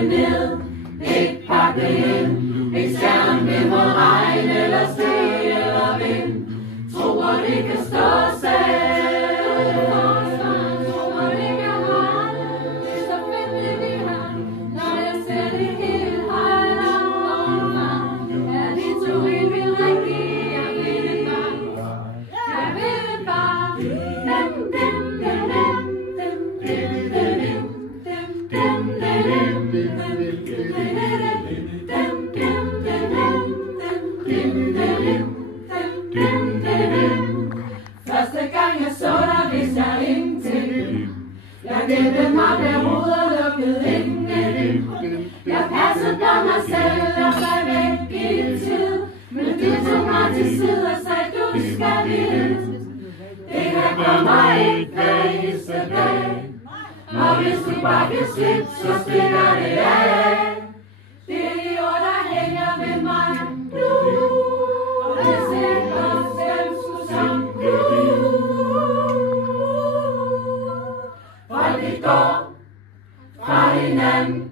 det ned, ikke pakke det ind. Ikke stjernen må regn eller sne eller vind. Tro, at det kan stå selv. Tro, at det kan holde. Det er så fedt, det vi har. Når jeg ser det helt højt op ovenfra. Er de to helt vildt rigtige? Jeg vil det bare. Jeg vil det bare. Dem, dem, dem, dem, dem, dem, dem, dem, dem, første gang jeg så dig, vidste jeg ingenting. Jeg glemte mig med hovedet lukket inde. Jeg passede på mig selv og var væk i tid. Men du tog mig til side og sagde, du skal vide. Det her kommer ikke hver eneste dag. Og hvis du bare kan slippe, så stikker det af. Det er de ord, der hænger ved mig nu. Og hvis ikke os selv skulle som Gud. Folk de går fra hinanden.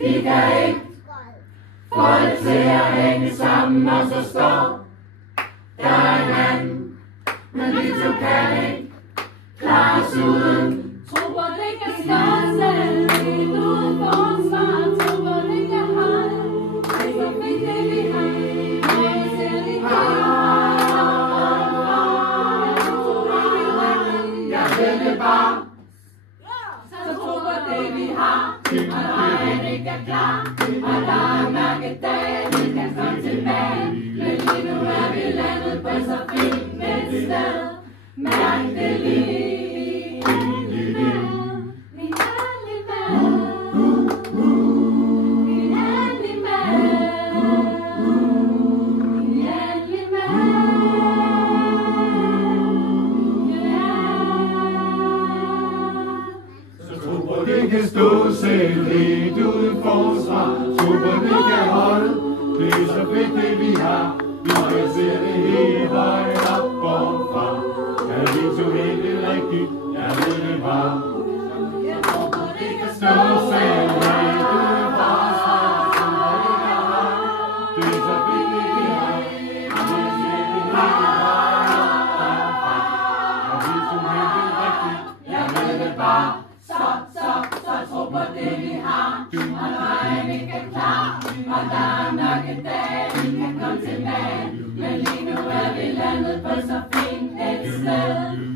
De kan ikke få det til at hænge sammen. Og så står der en anden. Men vi to kan ikke klare os uden. Tro på det kan stå selv, helt uden forsvar. Tro på det kan holde, det er så fint det vi har. Når jeg ser det helt højt ovenfra. Jeg tror ikke rigtigt, jeg vil det bare. Så tro på det vi har, og når han ikke er klar. Og der er mørke dage, vi kan komme tilbage. Men lige nu er vi landet på så fint et sted. Mærk det lige. Det kan stå selv helt uden forsvar. Super det kan holde. Det er så fedt det vi har. Vi kan se det helt højt op ovenfra. Er vi to helt rigtigt? Jeg ved det bare. Det kan stå selv helt uden forsvar. Super det kan holde. Det er så fedt det vi har. Vi kan se det helt højt op ovenfra. Er vi to helt rigtigt? Jeg ved det bare. Så tro på det vi har, og når han ikke er klar. Og der er mørke dage, vi kan komme tilbage. Men lige nu er vi landet på så fint et sted.